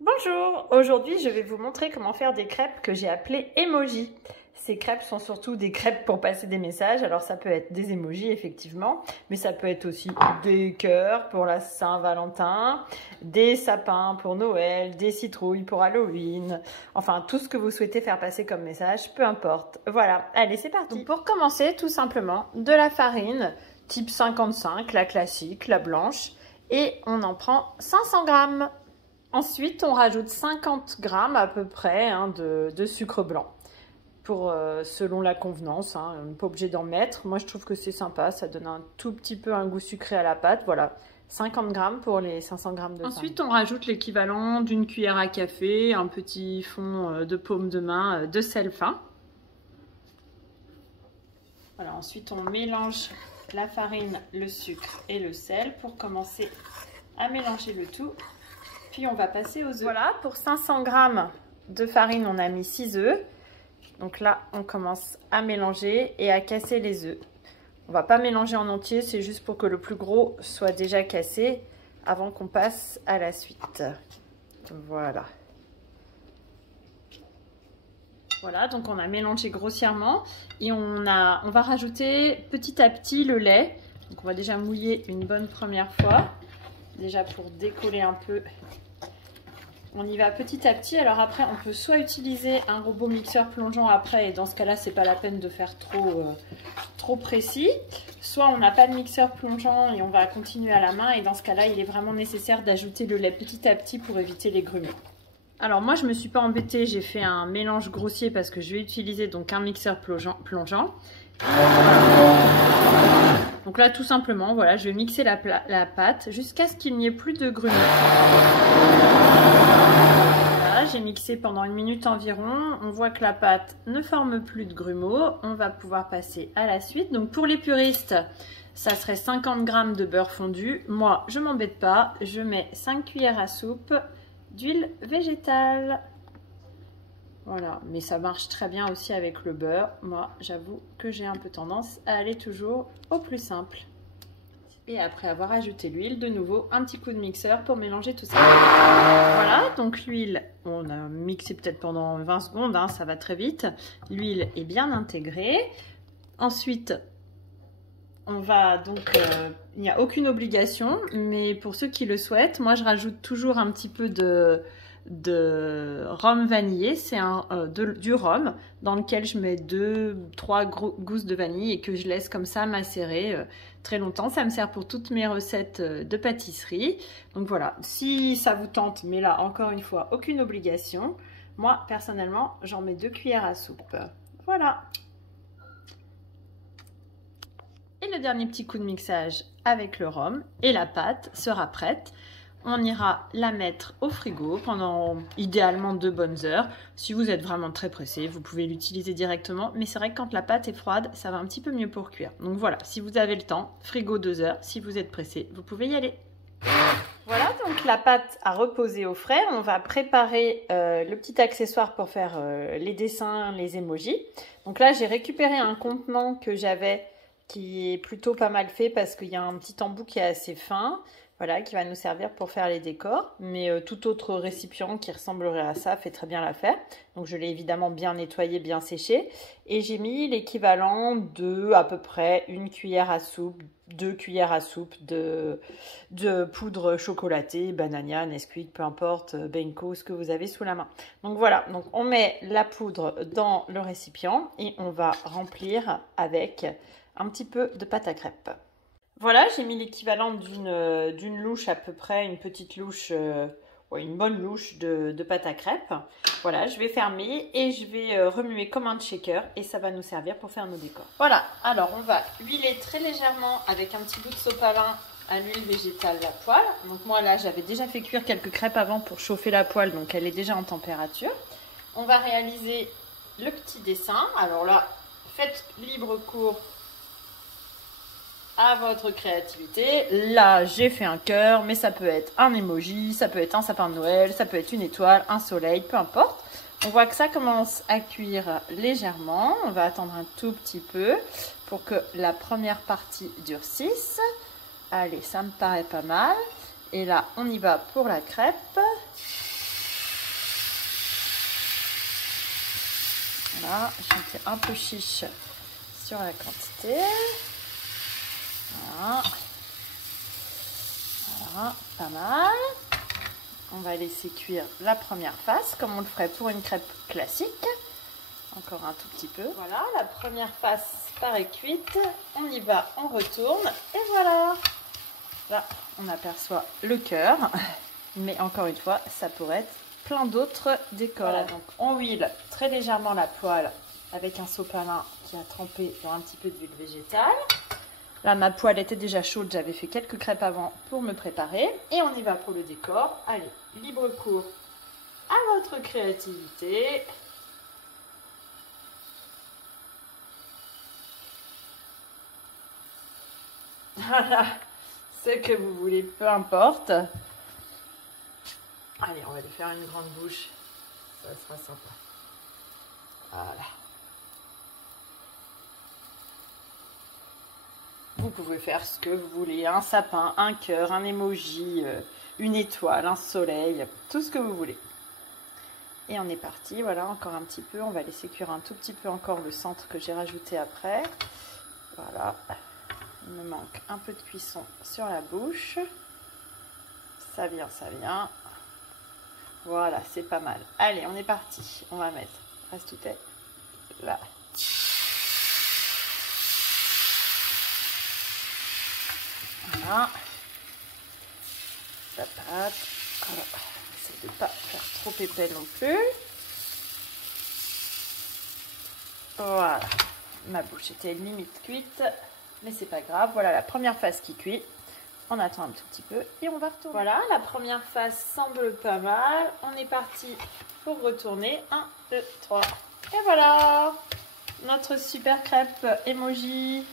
Bonjour, aujourd'hui je vais vous montrer comment faire des crêpes que j'ai appelées emoji. Ces crêpes sont surtout des crêpes pour passer des messages, alors ça peut être des emojis effectivement, mais ça peut être aussi des cœurs pour la Saint-Valentin, des sapins pour Noël, des citrouilles pour Halloween, enfin tout ce que vous souhaitez faire passer comme message, peu importe. Voilà, allez c'est parti. Donc pour commencer, tout simplement, de la farine type 55, la classique, la blanche, et on en prend 500 grammes. Ensuite, on rajoute 50 grammes à peu près de sucre blanc, selon la convenance. On n'est pas obligé d'en mettre. Moi, je trouve que c'est sympa, ça donne un tout petit peu un goût sucré à la pâte. Voilà, 50 grammes pour les 500 grammes de farine. Ensuite, on rajoute l'équivalent d'une cuillère à café, un petit fond de paume de main de sel fin. Voilà, ensuite, on mélange la farine, le sucre et le sel pour commencer à mélanger le tout. Puis on va passer aux œufs. Voilà, pour 500 grammes de farine, on a mis 6 œufs. Donc là, on commence à mélanger et à casser les œufs. On va pas mélanger en entier, c'est juste pour que le plus gros soit déjà cassé avant qu'on passe à la suite. Voilà. Voilà, donc on a mélangé grossièrement et on va rajouter petit à petit le lait. Donc on va déjà mouiller une bonne première fois, déjà pour décoller un peu. On y va petit à petit. Alors après, on peut soit utiliser un robot mixeur plongeant après, et dans ce cas-là, c'est pas la peine de faire trop précis. Soit on n'a pas de mixeur plongeant et on va continuer à la main, et dans ce cas-là, il est vraiment nécessaire d'ajouter le lait petit à petit pour éviter les grumeaux. Alors moi, je me suis pas embêtée, j'ai fait un mélange grossier parce que je vais utiliser donc un mixeur plongeant. Donc là, tout simplement, voilà, je vais mixer la pâte jusqu'à ce qu'il n'y ait plus de grumeaux. Voilà, j'ai mixé pendant 1 minute environ. On voit que la pâte ne forme plus de grumeaux. On va pouvoir passer à la suite. Donc pour les puristes, ça serait 50 grammes de beurre fondu. Moi, je m'embête pas. Je mets 5 cuillères à soupe d'huile végétale. Voilà, mais ça marche très bien aussi avec le beurre. Moi, j'avoue que j'ai un peu tendance à aller toujours au plus simple. Et après avoir ajouté l'huile, de nouveau, un petit coup de mixeur pour mélanger tout ça. Voilà, donc l'huile, on a mixé peut-être pendant 20 secondes, ça va très vite. L'huile est bien intégrée. Ensuite, on va donc, il n'y a aucune obligation, mais pour ceux qui le souhaitent, moi je rajoute toujours un petit peu de rhum vanillé. C'est du rhum dans lequel je mets 2-3 gousses de vanille et que je laisse comme ça macérer très longtemps. Ça me sert pour toutes mes recettes de pâtisserie. Donc voilà, si ça vous tente, mais là encore une fois, aucune obligation. Moi personnellement, j'en mets 2 cuillères à soupe. Voilà. Et le dernier petit coup de mixage avec le rhum et la pâte sera prête. On ira la mettre au frigo pendant idéalement 2 bonnes heures. Si vous êtes vraiment très pressé, vous pouvez l'utiliser directement. Mais c'est vrai que quand la pâte est froide, ça va un petit peu mieux pour cuire. Donc voilà, si vous avez le temps, frigo 2 heures. Si vous êtes pressé, vous pouvez y aller. Voilà, donc la pâte a reposé au frais. On va préparer le petit accessoire pour faire les dessins, les emojis. Donc là, j'ai récupéré un contenant que j'avais qui est plutôt pas mal fait parce qu'il y a un petit embout qui est assez fin. Voilà, qui va nous servir pour faire les décors. Mais tout autre récipient qui ressemblerait à ça fait très bien l'affaire. Donc je l'ai évidemment bien nettoyé, bien séché. Et j'ai mis l'équivalent de à peu près 1 cuillère à soupe, 2 cuillères à soupe de poudre chocolatée, Banania, Nesquik, peu importe, Benko, ce que vous avez sous la main. Donc voilà, donc on met la poudre dans le récipient et on va remplir avec un petit peu de pâte à crêpes. Voilà, j'ai mis l'équivalent d'une louche à peu près, une petite louche, une bonne louche de pâte à crêpes. Voilà, je vais fermer et je vais remuer comme un shaker et ça va nous servir pour faire nos décors. Voilà, alors on va huiler très légèrement avec un petit bout de sopalin à l'huile végétale la poêle. Donc moi là, j'avais déjà fait cuire quelques crêpes avant pour chauffer la poêle, donc elle est déjà en température. On va réaliser le petit dessin. Alors là, faites libre cours à votre créativité. Là, j'ai fait un cœur, mais ça peut être un emoji, ça peut être un sapin de Noël, ça peut être une étoile, un soleil, peu importe. On voit que ça commence à cuire légèrement. On va attendre un tout petit peu pour que la première partie durcisse. Allez, ça me paraît pas mal. Et là, on y va pour la crêpe. Voilà, j'étais un peu chiche sur la quantité. Voilà. Voilà, pas mal. On va laisser cuire la première face comme on le ferait pour une crêpe classique. Encore un tout petit peu. Voilà, la première face paraît cuite. On y va, on retourne et voilà. Là, on aperçoit le cœur. Mais encore une fois, ça pourrait être plein d'autres décors. Voilà, donc on huile très légèrement la poêle avec un sopalin qui a trempé dans un petit peu d'huile végétale. Là, ma poêle était déjà chaude, j'avais fait quelques crêpes avant pour me préparer. Et on y va pour le décor. Allez, libre cours à votre créativité. Voilà, ce que vous voulez, peu importe. Allez, on va lui faire une grande bouche. Ça sera sympa. Voilà. Vous pouvez faire ce que vous voulez, un sapin, un cœur, un emoji, une étoile, un soleil, tout ce que vous voulez. Et on est parti, voilà, encore un petit peu. On va laisser cuire un tout petit peu encore le centre que j'ai rajouté après. Voilà. Il me manque un peu de cuisson sur la bouche. Ça vient, ça vient. Voilà, c'est pas mal. Allez, on est parti. On va mettre, reste tout est là. Voilà. La pâte. Alors, essaye de ne pas faire trop épais non plus. Voilà. Ma bouche était limite cuite, mais c'est pas grave. Voilà la première face qui cuit. On attend un tout petit peu et on va retourner. Voilà, la première face semble pas mal. On est parti pour retourner. 1, 2, 3. Et voilà notre super crêpe emoji.